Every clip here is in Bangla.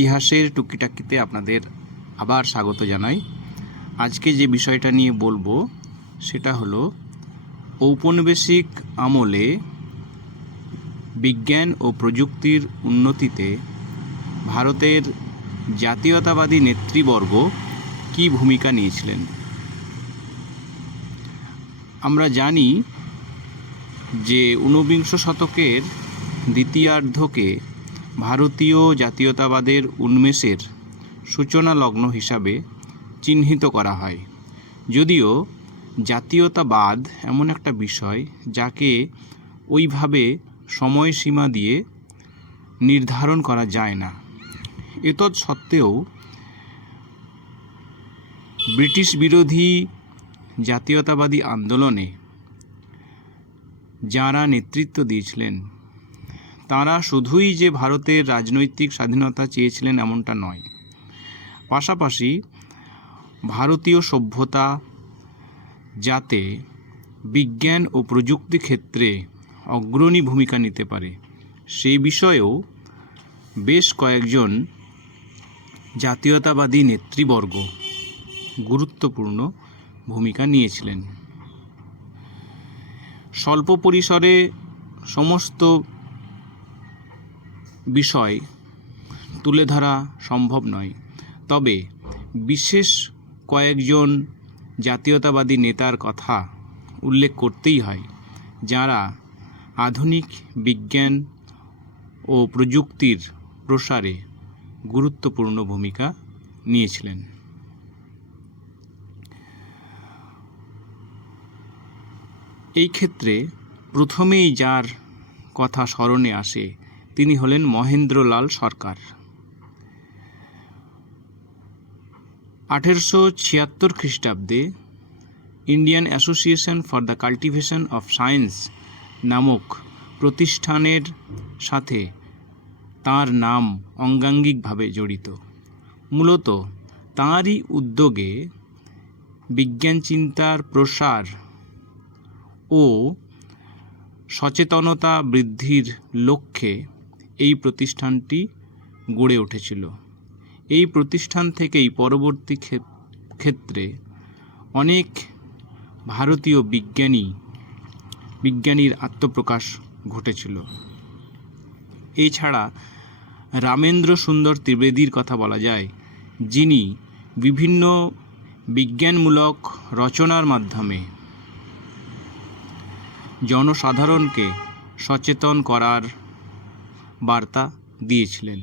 ইতিহাসের টুকিটাকিতে আপনাদের আবার স্বাগত জানাই। আজকে যে বিষয়টা নিয়ে বলবো সেটা হলো ঔপনিবেশিক আমলে বিজ্ঞান ও প্রযুক্তির উন্নতিতে ভারতের জাতীয়তাবাদী নেতৃবর্গ কী ভূমিকা নিয়েছিলেন। আমরা জানি যে ঊনবিংশ শতকের দ্বিতীয়ার্ধকে ভারতীয় জাতীয়তাবাদের উন্মেষের সূচনা লগ্ন হিসাবে চিহ্নিত করা হয়। যদিও জাতীয়তাবাদ এমন একটা বিষয় যাকে ওইভাবে সময়সীমা দিয়ে নির্ধারণ করা যায় না। এতদ সত্ত্বেও ব্রিটিশ বিরোধী জাতীয়তাবাদী আন্দোলনে যারা নেতৃত্ব দিয়েছিলেন তারা শুধুই যে ভারতের রাজনৈতিক স্বাধীনতা চেয়েছিলেন এমনটা নয়, পাশাপাশি ভারতীয় সভ্যতা যাতে বিজ্ঞান ও প্রযুক্তি ক্ষেত্রে অগ্রণী ভূমিকা নিতে পারে সেই বিষয়েও বেশ কয়েকজন জাতীয়তাবাদী নেতৃবর্গ গুরুত্বপূর্ণ ভূমিকা নিয়েছিলেন। স্বল্প পরিসরে সমস্ত বিষয় তুলে ধরা সম্ভব নয়, তবে বিশেষ কয়েকজন জাতীয়তাবাদী নেতার কথা উল্লেখ করতেই হয় যারা আধুনিক বিজ্ঞান ও প্রযুক্তির প্রসারে গুরুত্বপূর্ণ ভূমিকা নিয়েছিলেন। এই ক্ষেত্রে প্রথমেই যার কথা স্মরণে আসে তিনি হলেন মহেন্দ্রলাল সরকার। 1876 খ্রিস্টাব্দে Indian association for the cultivation of science নামক প্রতিষ্ঠানের সাথে তাঁর নাম অঙ্গাঙ্গিকভাবে জড়িত। মূলত তাঁরই উদ্যোগে বিজ্ঞান চিন্তার প্রসার ও সচেতনতা বৃদ্ধির লক্ষ্যে এই প্রতিষ্ঠানটি গড়ে উঠেছিল। এই প্রতিষ্ঠান থেকেই পরবর্তী ক্ষেত্রে অনেক ভারতীয় বিজ্ঞানীর আত্মপ্রকাশ ঘটেছিল। এছাড়া রামেন্দ্র সুন্দর ত্রিবেদীর কথা বলা যায়, যিনি বিভিন্ন বিজ্ঞানমূলক রচনার মাধ্যমে জনসাধারণকে সচেতন করার বার্তা দিয়েছিলেন।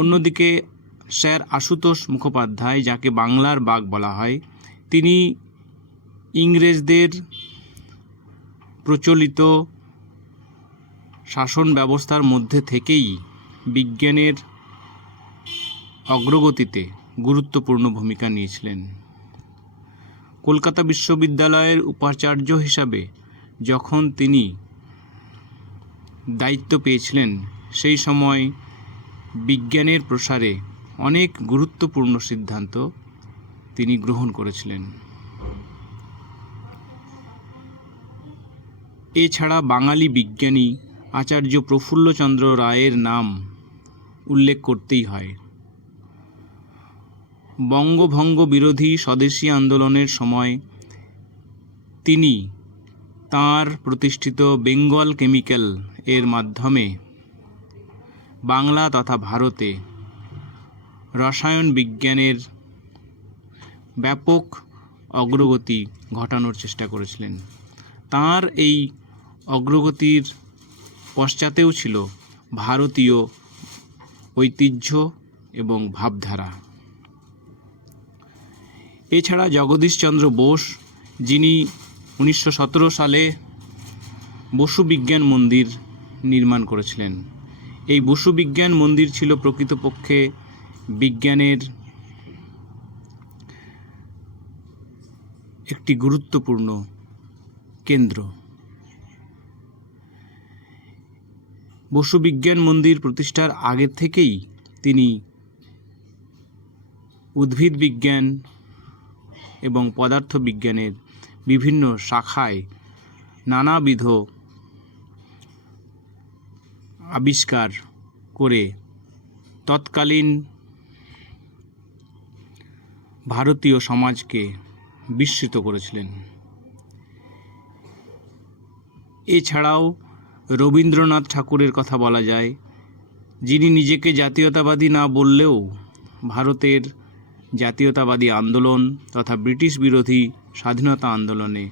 অন্যদিকে স্যার আশুতোষ মুখোপাধ্যায়, যাকে বাংলার বাঘ বলা হয়, তিনি ইংরেজদের প্রচলিত শাসন ব্যবস্থার মধ্যে থেকেই বিজ্ঞানের অগ্রগতিতে গুরুত্বপূর্ণ ভূমিকা নিয়েছিলেন। কলকাতা বিশ্ববিদ্যালয়ের উপাচার্য হিসাবে যখন তিনি দায়িত্ব পেয়েছিলেন সেই সময় বিজ্ঞানের প্রসারে অনেক গুরুত্বপূর্ণ সিদ্ধান্ত তিনি গ্রহণ করেছিলেন। এছাড়া বাঙালি বিজ্ঞানী আচার্য প্রফুল্লচন্দ্র রায়ের নাম উল্লেখ করতেই হয়। বঙ্গভঙ্গ বিরোধী স্বদেশী আন্দোলনের সময় তিনি তাঁর প্রতিষ্ঠিত বেঙ্গল কেমিক্যাল এর মাধ্যমে বাংলা তথা ভারতে রসায়ন বিজ্ঞানের ব্যাপক অগ্রগতি ঘটানোর চেষ্টা করেছিলেন। তাঁর এই অগ্রগতির পশ্চাতেও ছিল ভারতীয় ঐতিহ্য এবং ভাবধারা। এছাড়া জগদীশচন্দ্র বোস, যিনি 1917 সালে বসু বিজ্ঞান মন্দির নির্মাণ করেছিলেন। এই বসু বিজ্ঞান মন্দির ছিল প্রকৃতপক্ষে বিজ্ঞানের একটি গুরুত্বপূর্ণ কেন্দ্র। বসু বিজ্ঞান মন্দির প্রতিষ্ঠার আগে থেকেই তিনি উদ্ভিদ বিজ্ঞান এবং পদার্থ বিজ্ঞানের বিভিন্ন শাখায় নানাবিধ আবিষ্কার করে তৎকালীন ভারতীয় সমাজকে বিস্মিত করেছিলেন। এছাড়াও রবীন্দ্রনাথ ঠাকুরের কথা বলা যায়, যিনি নিজেকে জাতীয়তাবাদী না বললেও ভারতের জাতীয়তাবাদী আন্দোলন তথা ব্রিটিশ বিরোধী স্বাধীনতা আন্দোলনে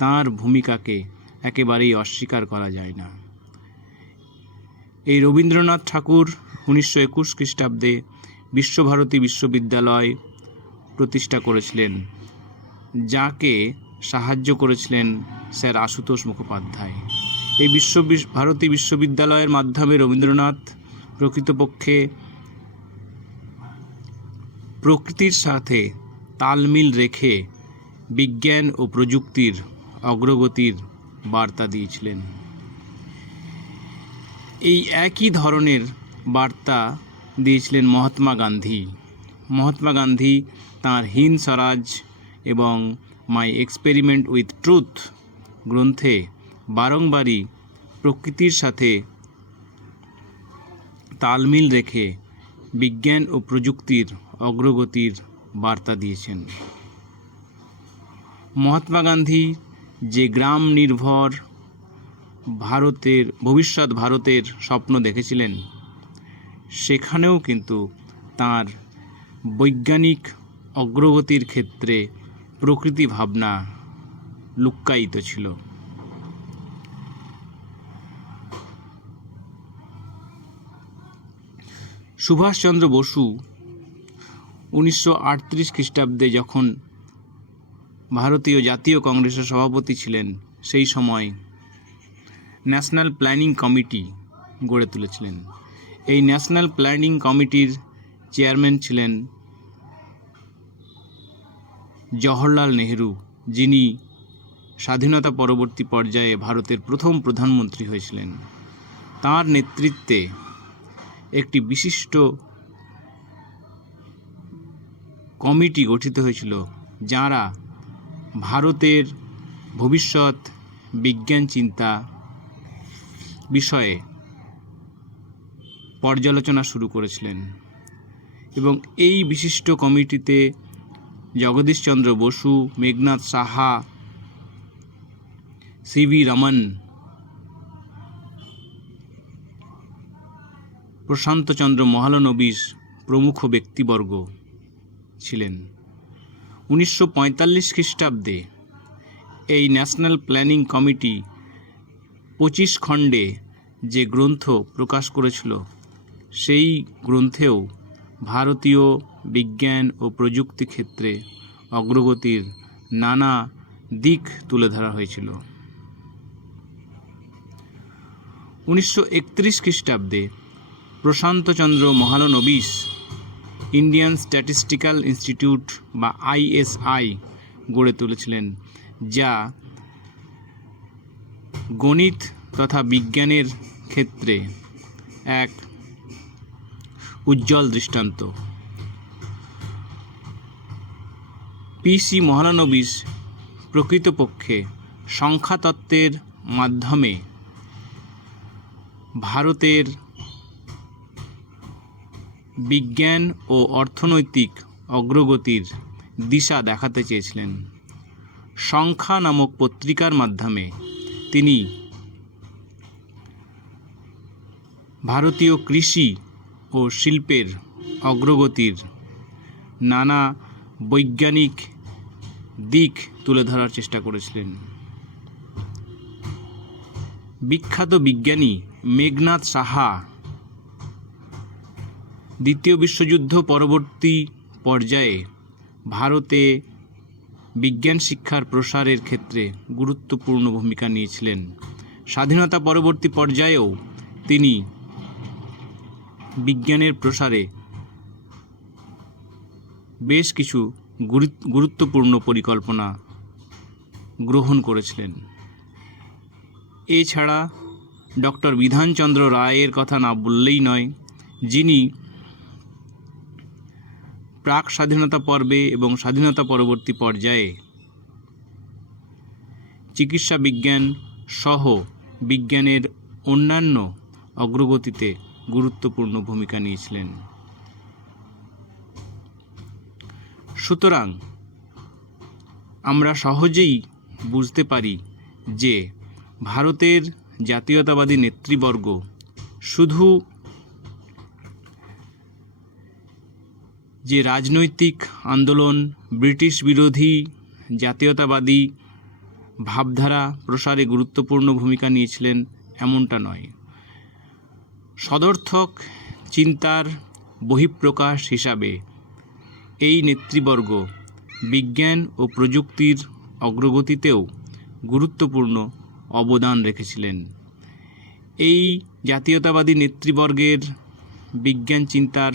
তাঁর ভূমিকাকে একেবারেই অস্বীকার করা যায় না। এই রবীন্দ্রনাথ ঠাকুর 1921 খ্রিস্টাব্দে বিশ্বভারতী বিশ্ববিদ্যালয় প্রতিষ্ঠা করেছিলেন, যাকে সাহায্য করেছিলেন স্যার আশুতোষ মুখোপাধ্যায়। এই ভারতী বিশ্ববিদ্যালয়ের মাধ্যমে রবীন্দ্রনাথ প্রকৃতপক্ষে প্রকৃতির সাথে তালমিল রেখে বিজ্ঞান ও প্রযুক্তির অগ্রগতির বার্তা দিয়েছিলেন। এই একই ধরনের বার্তা দিয়েছিলেন মহাত্মা গান্ধী। মহাত্মা গান্ধী তাঁর হিন্দ স্বরাজ এবং মাই এক্সপেরিমেন্ট উইথ ট্রুথ গ্রন্থে বারংবারই প্রকৃতির সাথে তালমিল রেখে বিজ্ঞান ও প্রযুক্তির অগ্রগতির বার্তা দিয়েছেন। মহাত্মা গান্ধী যে গ্রাম নির্ভর ভবিষ্যৎ ভারতের স্বপ্ন দেখেছিলেন, সেখানেও কিন্তু তাঁর বৈজ্ঞানিক অগ্রগতির ক্ষেত্রে প্রকৃতি ভাবনা লুক্কায়িত ছিল। সুভাষচন্দ্র বসু 1938 খ্রিস্টাব্দে যখন ভারতীয় জাতীয় কংগ্রেসের সভাপতি ছিলেন, সেই সময় ন্যাশনাল প্ল্যানিং কমিটি গড়ে তুলেছিলেন। এই ন্যাশনাল প্ল্যানিং কমিটির চেয়ারম্যান ছিলেন জওহরলাল নেহেরু, যিনি স্বাধীনতা পরবর্তী পর্যায়ে ভারতের প্রথম প্রধানমন্ত্রী হয়েছিলেন। তাঁর নেতৃত্বে একটি বিশিষ্ট কমিটি গঠিত হয়েছিল, যারা ভারতের ভবিষ্যৎ বিজ্ঞান চিন্তা বিষয়ে পর্যালোচনা শুরু করেছিলেন। এবং এই বিশিষ্ট কমিটিতে জগদীশচন্দ্র বসু, মেঘনাদ সাহা, সিভি রমন, প্রশান্তচন্দ্র মহালনবিশ প্রমুখ ব্যক্তিবর্গ ছিলেন। 1945 খ্রিস্টাব্দে এই ন্যাশনাল প্ল্যানিং কমিটি 25 খণ্ডে যে গ্রন্থ প্রকাশ করেছিল, সেই গ্রন্থেও ভারতীয় বিজ্ঞান ও প্রযুক্তি ক্ষেত্রে অগ্রগতির নানা দিক তুলে ধরা হয়েছিল। 1931 খ্রিস্টাব্দে প্রশান্তচন্দ্র মহালনবিশ ইন্ডিয়ান স্ট্যাটিস্টিক্যাল ইনস্টিটিউট বা ISI গড়ে তুলেছিলেন, যা গণিত তথা বিজ্ঞানের ক্ষেত্রে এক উজ্জ্বল দৃষ্টান্ত। PC মহালনবিশ প্রকৃতপক্ষে সংখ্যাতত্ত্বের মাধ্যমে ভারতের বিজ্ঞান ও অর্থনৈতিক অগ্রগতির দিশা দেখাতে চেয়েছিলেন। সংখ্যা নামক পত্রিকার মাধ্যমে তিনি ভারতীয় কৃষি ও শিল্পের অগ্রগতির নানা বৈজ্ঞানিক দিক তুলে ধরার চেষ্টা করেছিলেন। বিখ্যাত বিজ্ঞানী মেঘনাদ সাহা দ্বিতীয় বিশ্বযুদ্ধ পরবর্তী পর্যায়ে ভারতে বিজ্ঞান শিক্ষার প্রসারের ক্ষেত্রে গুরুত্বপূর্ণ ভূমিকা নিয়েছিলেন। স্বাধীনতা পরবর্তী পর্যায়েও তিনি বিজ্ঞানের প্রসারে বেশ কিছু গুরুত্বপূর্ণ পরিকল্পনা গ্রহণ করেছিলেন। এছাড়া ডক্টর বিধানচন্দ্র রায়ের কথা না বললেই নয়, যিনি প্রাক স্বাধীনতা পর্বে এবং স্বাধীনতা পরবর্তী পর্যায়ে চিকিৎসা বিজ্ঞান সহ বিজ্ঞানের অন্যান্য অগ্রগতিতে গুরুত্বপূর্ণ ভূমিকা নিয়েছিলেন। সুতরাং আমরা সহজেই বুঝতে পারি যে ভারতের জাতীয়তাবাদী নেতৃবর্গ শুধু যে রাজনৈতিক আন্দোলন, ব্রিটিশ বিরোধী জাতীয়তাবাদী ভাবধারা প্রসারে গুরুত্বপূর্ণ ভূমিকা নিয়েছিলেন এমনটা নয়। সদর্থক চিন্তার বহিঃপ্রকাশ হিসাবে এই নেতৃবর্গ বিজ্ঞান ও প্রযুক্তির অগ্রগতিতেও গুরুত্বপূর্ণ অবদান রেখেছিলেন। এই জাতীয়তাবাদী নেতৃবর্গের বিজ্ঞান চিন্তার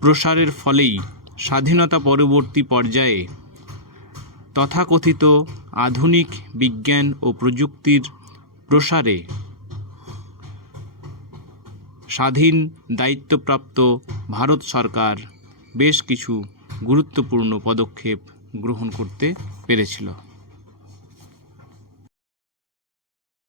প্রসারের ফলেই স্বাধীনতা পরবর্তী পর্যায়ে তথাকথিত আধুনিক বিজ্ঞান ও প্রযুক্তির প্রসারে স্বাধীন দায়িত্বপ্রাপ্ত ভারত সরকার বেশ কিছু গুরুত্বপূর্ণ পদক্ষেপ গ্রহণ করতে পেরেছিল।